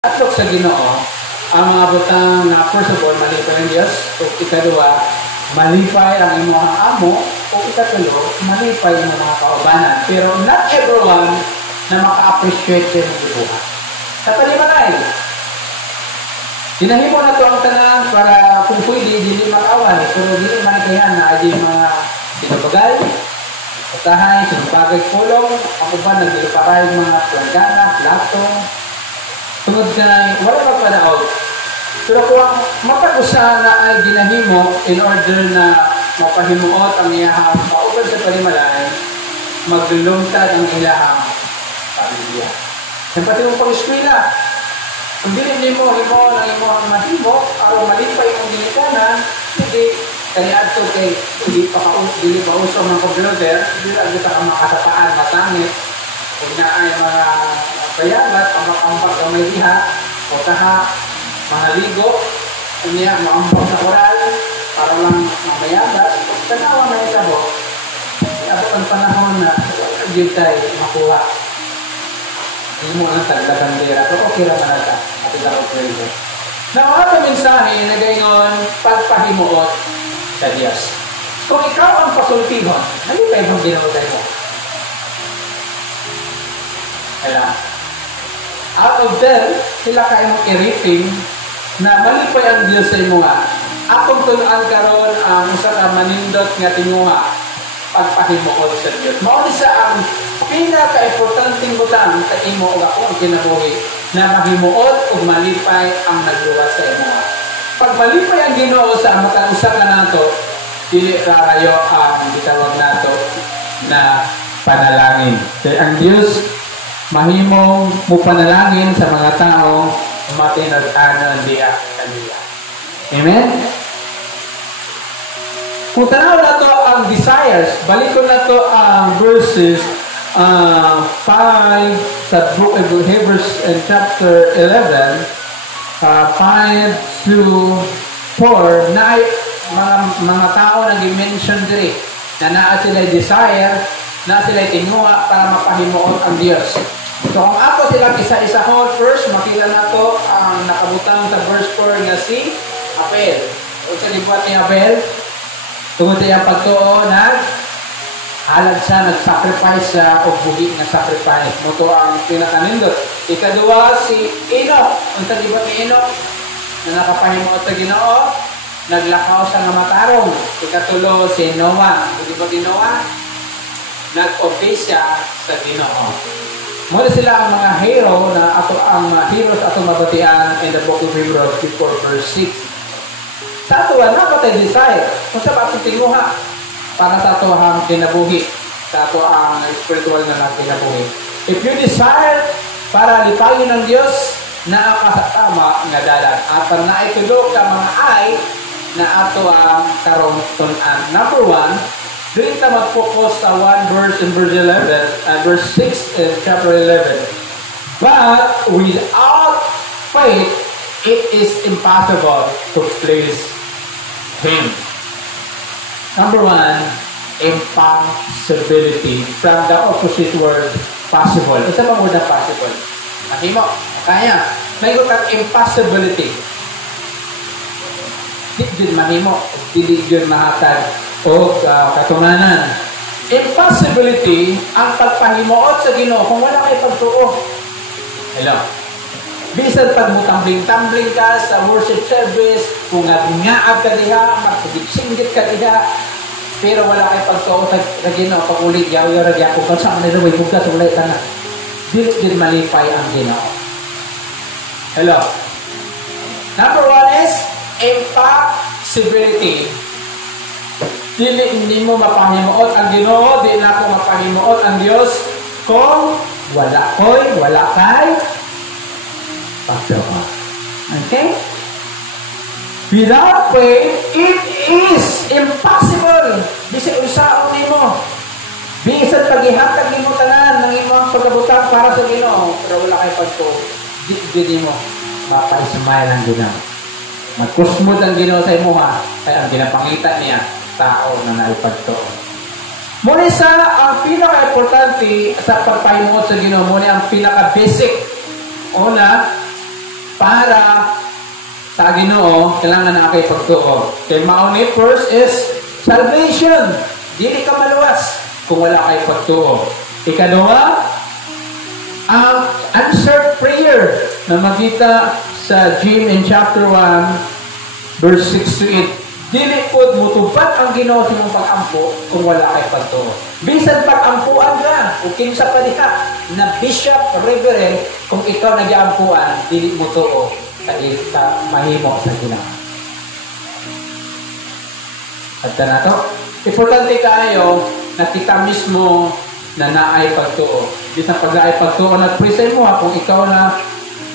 Atlok sa Ginoo, ang mga butang na first of all, malipay ang Diyos. O ikaduwa, malipay ang imong amo. O ikatulo, malipay ang mga kaubanan. Pero not everyone na maka-appreciate din ng buhay. Sa palimanay, hinahimo na ito ang tanan para kung pwede, hindi mag-away. Pero hindi man kaya na ay mga sinubagal, utahay, sinubagay pulong, ang uban nagdiluparay mga planggana, plato, tungod ka wala magpadaog. Pero kung mapag-usa na ay ginahimo in order na mapahimuot ang iyahang maubad sa palimalay, maglulungtad ang iyahang pamilya. Yung pati mong pag-eskwela, kung dinili mo, himo ng imong mahimo, aron malipay mong ginikanan, hindi, kaniad to kay dili pa uso ng computer, dili lang kita ka makasapaan, matangit, kung na ay mga payamat, ambak-ambak ang may diha, o taha, mga ligo, niya, maambak sa oral, para lang mamayabat, tanawa na itabo, abot ang panahon na yun tayo makuha. Hindi mo ang tagda-bandera, pero okay lang manata, at ito ako praise. Na mga mensahe na gayon, pagpahimuot sa Diyos. Kung ikaw ang pasultihon, ano ba yung ginawagay mo? Kaya, out of them, sila kayo mong i-rating na malipay ang Diyos sa imo nga. Akong tunan karon ang isa ka manindot nga tinguha pagpahimuot sa Diyos. Mao sa ang pinaka-importanting butang sa imo o akong kinabuhi na mahimuot o malipay ang nagluwas sa imo nga. Pag malipay ang Ginoo sa matang usa ka nato, dili karayo ang gitawag nato na panalangin. Kaya ang Diyos mahimong mupanalangin sa mga tao matinag-anon diya kanila. Amen? Kung tanaw na to ang desires, balik ko na to ang verses 5 sa book of Hebrews chapter 11, 5 to 4, na ay mga tao na i-mention diri na naa sila desire, na sila tinuha para mapahimuot ang Diyos. So, kung ako silang isa-isahon, first, makita na to ang nakabutang sa verse 4 nga si Abel. O sa libuat ni Abel, tungod sa pagtuo, halad siya, nag-sacrifice siya o buhi nga sacrifice. Muto ang pinakanindot. Ikaduwa, si Enoch. Ang sa libuat ni Enoch, na nakapahimuot sa Ginoo, naglakaw siya nga matarong. Ikatulo, si Noah. Ang libuat ni Noah, nag-obey siya sa Ginoo. Muna sila ang mga hero na ato ang heroes ato mabatian in the book of Hebrews 4 verse 6. Sa ato na patay desire. Kung sa ato tinguha para sa ato ang kinabuhi, sa ato ang spiritual na kinabuhi. If you desire para lipagin ng Diyos na akasatama nga dalan. At pag naitulo ka mga ay na ato ang karong tunan. Number 1, doon ka mag-focus sa one verse in verse 11 and verse 6 in chapter 11. But without faith, it is impossible to please Him. Number 1, impossibility. From the opposite word, possible. Isa pa word na possible? Mahimo. Kaya. May gutang impossibility. Di din mahimo. Dili yun mahatag o katunanan. Impossibility ang pagpahimuot sa Ginoo kung wala kay pagtuo. Hello. Bisan pag mutambling-tambling ka sa worship service, kung nga-ngaag ka diha, magpagsinggit ka diha, pero wala kay pagtuo sa Ginoo, pag ulit, yaw-yaw na diya, kung kasama nila, may bukas, ulit ka na. Dili din malipay ang Ginoo. Hello. Number 1 is impossibility. Hindi mo mapahimuot ang Ginoo, di na ako mapahimuot ang Diyos kung wala kay pagtuo. Okay? Without faith, it is impossible. Bisan usaon nimo. Bisan paghihatag nimo tanan ng imong pagkabutang para sa Ginoo, pero wala kay pagtuo. Di mo mapa-smile ang Ginoo. Magkusmod ang Ginoo sa imo ha, kay ang ginapangita niya tao na naipagtuo. Muna ang pinaka-importante sa pagpahimuot sa Ginoo, muna ang pinaka-basic. Una, para sa Ginoo, kailangan na kay pagtuo. Kay mauni first is salvation. Dili ka maluwas kung wala kay pagtuo. Ikaduha, ang answered prayer na makita sa James in chapter 1 verse 6 to 8. Dili pod mutubad ang Ginoo sa imong pag-ampo kung wala kay pagtuo. Bisan pag-ampuan ka, o kinsa pa diha na bishop, reverend, kung ikaw nag-aampuan, dili mo tuo sa mahimo sa Ginoo. At na to, importante kaayo na kita mismo na naay pagtuo. Bisan pag naay pagtuo, nag-pray mo kung ikaw na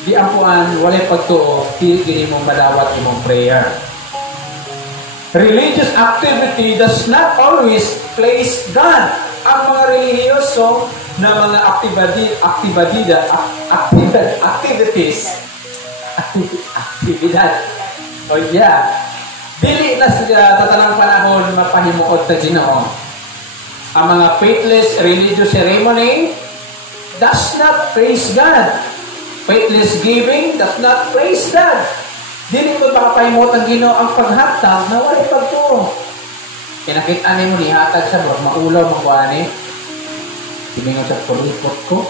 di ampuan, walay pagtuo, dili mo madawat imong prayer. Religious activity does not always please God. Ang mga relihiyoso na mga aktibidad. O yeah. Dili na sa tatanang panahon mapahimuot sa Ginoo. Ang mga faithless religious ceremony does not praise God. Faithless giving does not praise God. Dili ko makapahimot ang Ginoo ang paghatag na walay pagtuo. Kinakita mo ni hatag sa bro, maulaw magkuani. Simingon sa pulipot ko.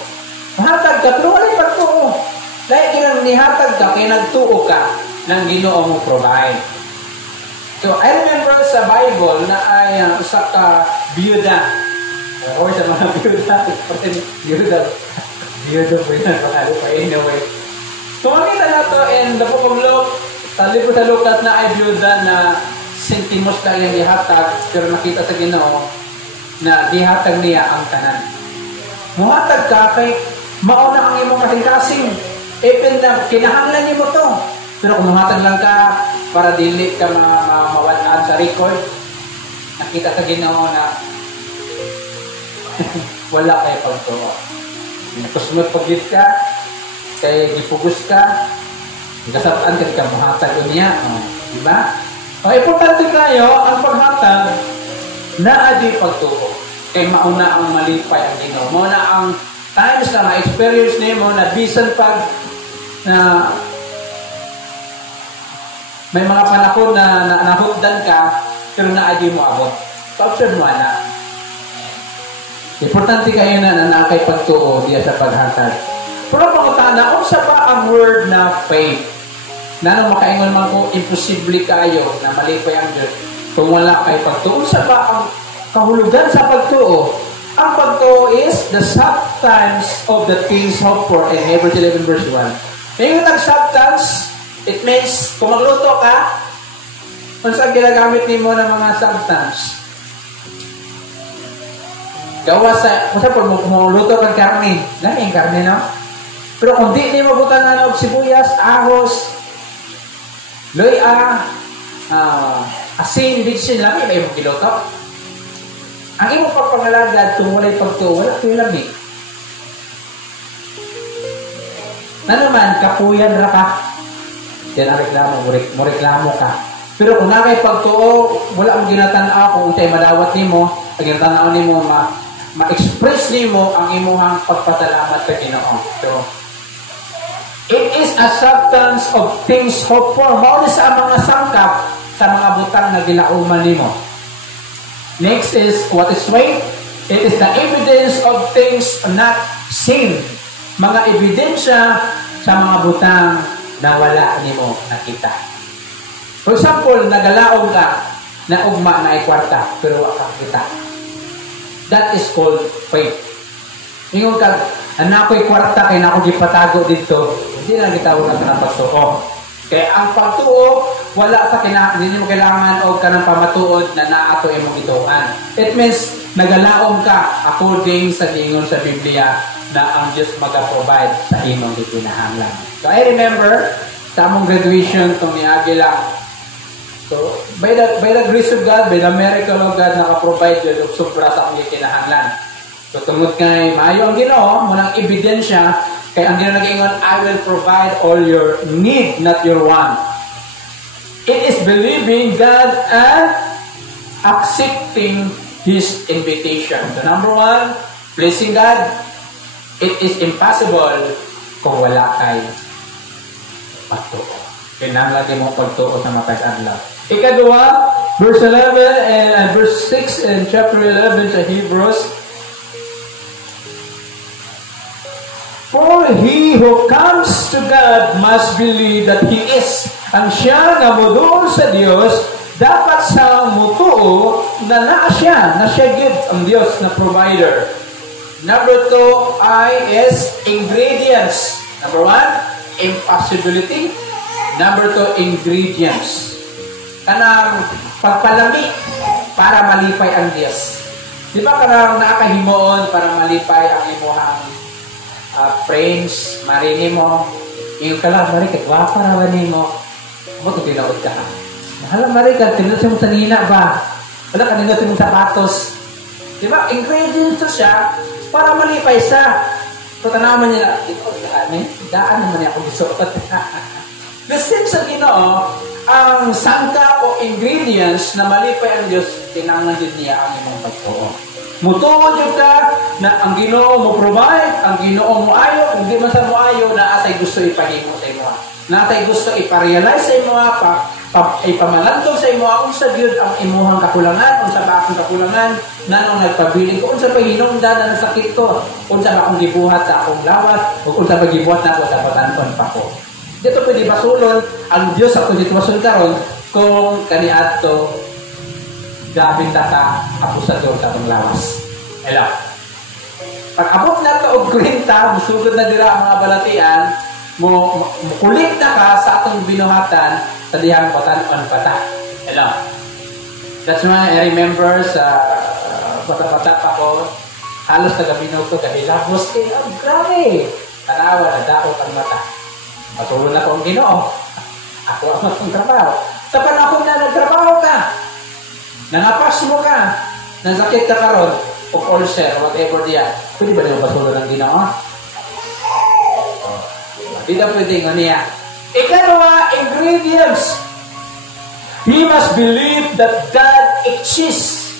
Mahatag ka, pero walay pagtuo. Dahil kinang nihatag ka, kaya nagtuo ka ng Ginoo mo provide. So, I remember sa Bible na ay usa ka biyuda. Or sa mga biyuda, biyuda po yun, anyway. So, makita na to in the book of Luke, sa libro sa Lucas na ay biyuda na sentimos lang yung ihatag, pero nakita sa Ginoo na dihatag niya ang tanan. Muhatag ka kay mauna ang imong kasing-kasing. Even na kinahanglan niyo mo to. Pero kung muhatag lang ka para dili ka mawalaan sa record, nakita sa Ginoo na wala kay pagtuo. Kusmot paglit ka, kay gipugos ka, gasapaan ka muhatag niya. Diba? O, importante kayo, ang paghatag na adi pagtuo. Kay mauna ang malipay ang Ginoo. Mauna ang times na ma-experience niyo mo na bisan pag na may mga panahon na nahugdan ka, pero na adi mo abot. Pa-observe mo na. Importante kayo na nakay pagtuo diya sa paghatag. Pero pangutana, unsa ba ang word na faith? Nanong makaingon man ko, imposible kayo na malipay ang Diyos kung wala kay pagtuo. Unsa ba ang kahulugan sa pagtuo? Ang pagtuo is the substance of the things hoped for in Hebrews 11 verse 1. Ngayon nag-substance, it means kung magluto ka, kung saan ginagamit mo ng mga substance? Gawa sa, kung saan magluto kang karne, gani yung karne, no? Pero kung di mo butangan og sibuyas, ahos, loya, asin, bitsin, lami, may mong giluto. Ang imong pagpangalagad, kung walay pagtuo, wala ito yung lami. Na naman, kapuyan ra ka. Yan ang reklamo, mo reklamo ka. Pero kung nakay pagtuo, wala mong ginatanaw, kung tayo madawat nimo, ang ginatanaw nimo, ma-express nimo ang imuhang pagpasalamat sa Ginoo. So, it is a substance of things hoped for. Mao sa mga sangkap sa mga butang na ginauman nimo. Next is, what is faith? It is the evidence of things not seen. Mga ebidensya sa mga butang na wala nimo nakita. For example, nagalaog ka na ugma na ikwarta, pero wala kita. That is called faith. Ingon ka, ako'y kwarta, kaya na ako gipatago dito, hindi na gitawag na pagtuo. Kaya ang pagtuo, wala sa hindi mo kailangan o ka ng pamatuod na naato imong ituan. It means, nagalaom ka according sa ingon sa Biblia na ang Diyos mag-provide sa imong itinahanglan. So I remember, sa among graduation, itong niagi lang. So, by the grace of God, by the miracle of God, naka-provide yun, sobra sa akong itinahanglan. So, tungod kay maayo ang Ginoo, munang ebidensya, kaya ang Ginoo nag-ingon, I will provide all your need, not your want. It is believing God and accepting His invitation. So, number one, blessing God. It is impossible kung wala kay pagtuo. Kinahanglan mo pagtuo sa matag adlaw. Ikaduha, verse 11 and verse 6 in chapter 11 sa Hebrews. For he who comes to God must believe that He is. Ang siya nga moduol sa Dios, dapat sa mutuo na naa siya, na siya give ang Dios na provider. Number 2 is ingredients. Number 1, impossibility. Number 2, ingredients. Kanang pagpalami para malipay ang Dios. Di ba kanang nakahimoon para malipay ang imuhang friends, marini mo, yung kala, Marika, gwapa naman mo. Mo ito tinaod ka. Hala, Marika, tinusin mo sa nina ba? Wala ka tinusin mo sapatos. Diba? Ingredients to siya para malipay siya. So, tanaman niya na, ito, daan naman niya ako gusto. The same sa Ginoo, ang sangka o ingredients na malipay ang Diyos, tinangan din niya ang imong pagtuo. Mutuod yung ka na ang Ginoo mo provide, ang Ginoo mo ayo, kung di man sa mo ayo, na atay gusto ipahimo sa imo. Na atay gusto iparealize sa imo, ipamalandog sa imo, kung sa Diyos ang imuhang kakulangan, kung sa ba akong kakulangan, nanong nagpabiling ko, kung sa pahinungdan na nasakit ko, kung sa ba akong gibuhat sa akong lawas, o kung sa ba gibuhat na ako sa patanon pa ko. Dito pwede basulon ang Diyos sa sitwasyon karon kung kaniadto gabin ta ka apusador sa atong lawas. Hello. Pag abot na ito og 30, musugod na dira ang mga balatian, mukulit na ka sa atong binuhatan sa dihang patanon pata. Hello. That's why I remember sa bata-bata pa ko, halos tagabinog ko kahilabos kay, oh, grabe! Tanawa na daot ang mata. Matulog na ko ang Ginoo. Ako ang akong trabaho. Sa panahon na nagtrabaho ka, nangapas mo ka, nasakit ka karon, o ulcer, whatever diyan, pwede ba naman patuloy ng Ginoo? Hindi na pwede nga niya. Ikalawa, ingredients. He must believe that God exists.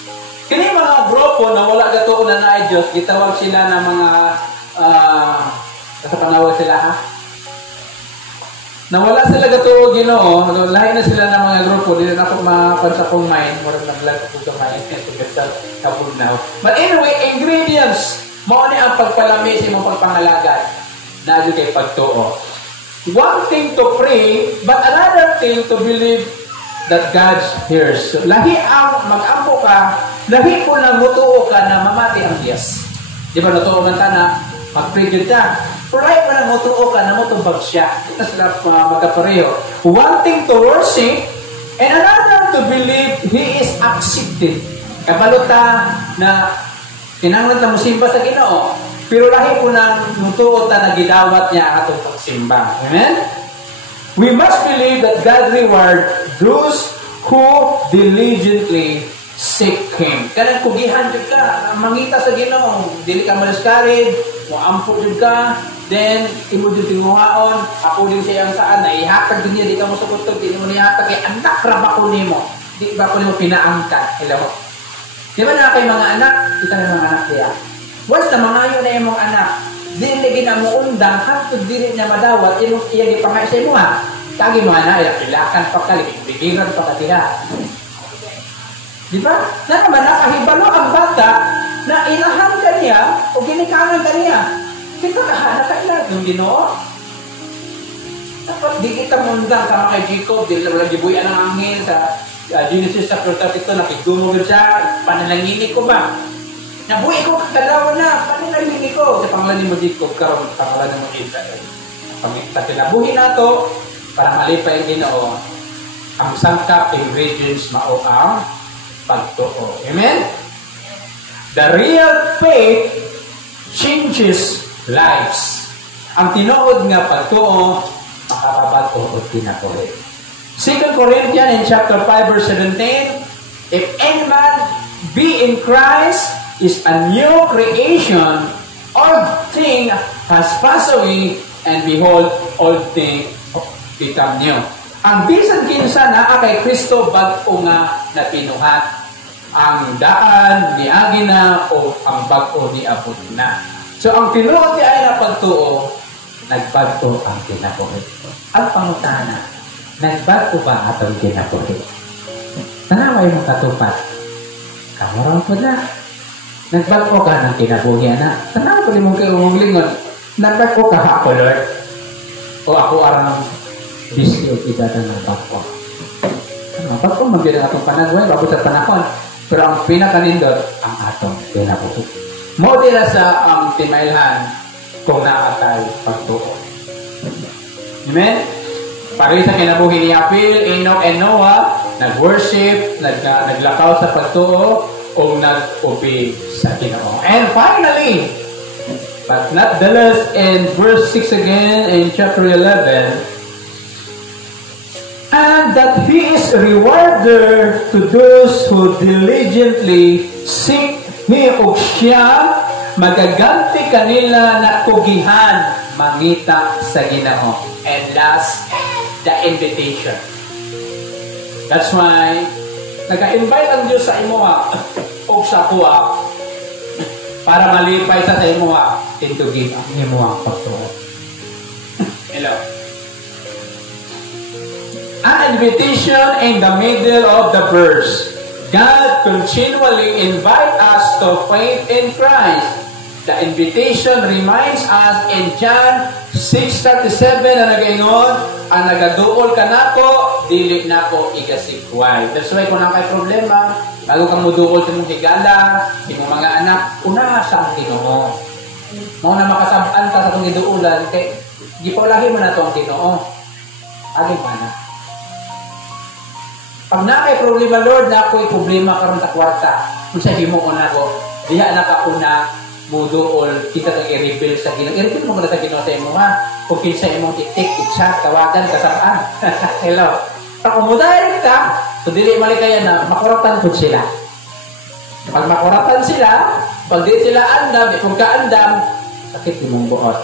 Kini mga grupo na wala gatoon na naay Diyos, gitawag sila ng mga, sa panawag sila ha? Nawala sila gatoon Ginoo, lahi na sila ng mga grupo, dili na ako mapansa kong mind, murag naglag ko sa mind, kapag now. But anyway, ingredients, mao ni ang pagpalami sa imong pagpangalagad, na kay pagtuo. One thing to pray, but another thing to believe that God hears. So, lahi ang mag-ampo ka, lahi po na mutuo ka na mamati ang Diyos. Di ba natuo man ta na mag-pray ka? Right pa na mutuo ka na mutubag siya. Ito sila magkapareho. One thing to worship, and another to believe He is accepted. Kabaluta na kinanglan na musimba sa Ginoo, pero lahi po na mutuo ta na gidawat niya atong pagsimba. Amen? We must believe that God reward those who diligently seek Him. Kanang kugihan jud ka, mangita sa Ginoo, dili ka ma-discourage, mo ampo jud ka, then imo jud tinguhaon, ako din siya ang saan na ihatag din niya, di ka mo sukutog, di mo nihatag kay anak ra ba ko nimo, di ba ko nimo pinaangkat. Hello. Di ba na kay mga anak, kita na mga anak diya. Once na mangayo na imong anak, dili na mo undang hangtod dili na madawat imong iya gipangay sa imo ha. Kagi mo na ilakan pa ka, bibiran pa ka diha. Di ba? Na naman nakahibalo ang bata na ilahan ka niya o ginikanan ka niya. Kita kahanap ka ilan yung Ginoo. Dapat di kita mundang ka kay Jacob, di lang gibuyan ang angin sa Genesis chapter 32, nakigumugod siya, panalangini ko ba? Nabuhi ko kagalaw na, panalangini ko. Sa pangalan mo Jacob, karoon pangalan mo Israel. Pagkinabuhi na to, para malipay ang Ginoo, ang sangkap ingredients mao ang pagtuo. Amen? The real faith changes lives. Ang tinuod nga pagtuo, makababato o kinabuhi. 2 Corinthians in chapter 5 verse 17, if any man be in Christ, is a new creation, all thing has passed away, and behold, all things become new. Ang bisan kinsa naa kay Kristo bag-o nga napinuhat, ang daan ni Agina o ang bag-o ni abot na. So ang tinuod ni ay na pagtuo, nagbago ang kinabuhi. Ang pangutana, nagbago ba atong kinabuhi? Tanaway mo katupad. Kamurang po na. Nagbago ka ng kinabuhi na. Tanaway ko limong kayo mong lingon. Nagbago ka ako, Lord. O ako arang bisyo kita ng bago. Bago magbilang atong panagway, bago sa panahon. Pero ang pinakanindot, ang atong kinabuhi. Mo dila sa ang timailhan kung naatay pagtuo. Amen? Pari sa kinabuhi ni Apil, Enoch, and Noah, nag-worship, naglakaw sa pagtuo, o nag-ubi sa Ginoo. And finally, but not the last, in verse 6 again, in chapter 11, and that He is a rewarder to those who diligently seek He, o siya magaganti kanila na tugihan mangita sa Ginoo. And last, the invitation. That's why nag-invite ang Diyos sa imuha o sa kuha para malipay sa imuha into give ang imuha pagtuo. Hello. An invitation in the middle of the verse. God continually invites us to faith in Christ. The invitation reminds us in John 6:37 na nag-ingon, ang nagaduol ka nako, dili nako igasikway. That's why kung kay problema, bago kang muduol sa mong higala, imong mga anak, una sa Ginoo. Mao na makasab-an ka sa kung giduulan, kay gipaulahi mo na to ang Ginoo. Aging mana. Pag na kay problema, Lord, na ako'y problema karon sa kwarta. Kung sa himo ko na ko, diha na ka una, muduol, kita kang i-reveal sa Ginoo. I-reveal mo na sa Ginoo sa imo ha. Kung kinsa imong titik, i-chat, tawagan, kasapaan. Hello. Pag umudahin ka, so dili malikaya na, makuratan po sila. Pag makuratan sila, pag di sila andam, kung kaandam, sakit imong buot.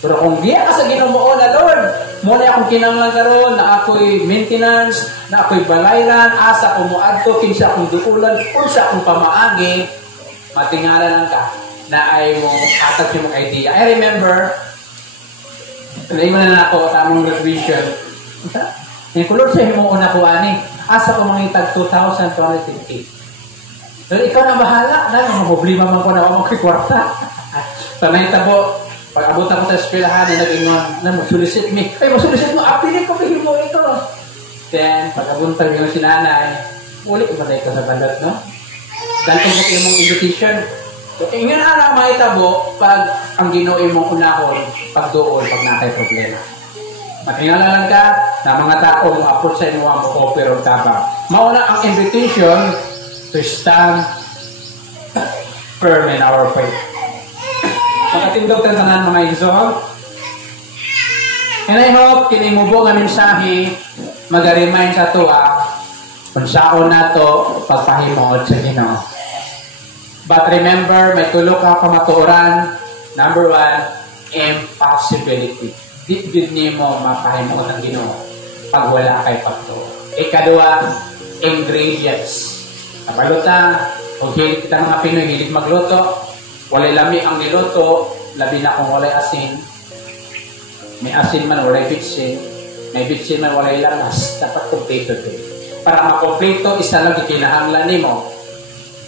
Pero kung diya ka sa Ginoo na, Lord, muna akong kinanglan karon na ako'y maintenance, na ako'y balayran, asa ko muadto, kinsa akong duulan, kinsa akong pamaagi, matingalan lang ka na ay mo atag yung idea. I remember, naiman na ako sa among graduation. Yung kulog siya yung una ko ani, asa ko mangitag 2,250. Pero ikaw na bahala, na mga problema man ko na ako kwarta. Sanay tabo, pag abot ako sa eskwelahan, nag-ingon, na mag-solicit me. Ay, mag-solicit mo, apilin ko kahil mo ito. Then, pag abuntag yung sinanay, ulit umatay ka sa balot, no? Dahil kung yung mong invitation, so, ingan na mga itabo, pag ang Ginoo mong unahon, pag doon, pag nakay problema. Matingalalan ka na mga tao, mga approach sa inyo, ang offer of tabang. Mauna ang invitation to stand firm in our faith. Makatindog ka tanan mga igsoon. And I hope kinimubo nga mensahe mag-remind sa tuwa kung saan na to pagpahimod sa Ginoo. But remember, may tulo ka kamatuoran. Number 1, impossibility. Di mo mapahimod ang Ginoo pag wala kay pagtuo. Ikadua, ingredients. Napaluta, kung hilig kita mga Pinoy, hilig magluto, walay lami ang niluto, labi na kung walay asin. May asin man, walay bitsin. May bitsin man, walay lamas. Dapat kompleto din. Para makompleto, isa lang ikinahanglan mo.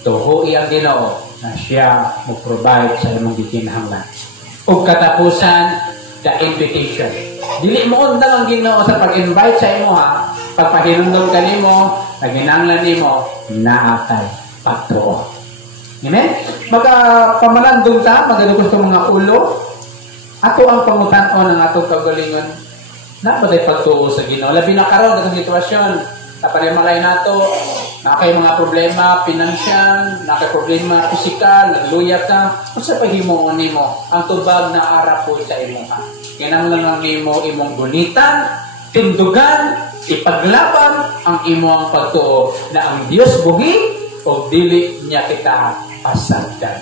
Tuhu'i ang Ginoo na siya mag-provide sa imong gikinahanglan. Ug katapusan, the invitation. Dili mo undang ang Ginoo sa pag-invite sa imo ha. Pagpahinumdum ka nimo, naginanglan nimo, naatay pagtuo. Amen? Magpamalandong ta, magadugos ka mga ulo. Ato ang pangutan-o ng atong kagalingon. Napaday pagtuo sa Ginoo. Labi na karon katong sitwasyon. Napalimalay nato, na kay mga problema, pinansyal, na kay problema pisikal, nagluya ka, kung sa pahimuon nimo, ang tubag na arap po sa imo ka. Kinanglan lang nimo imong gunitan, tindugan, ipaglaban ang imong pagtuo na ang Dios buhi o dili niya kita pasagdan.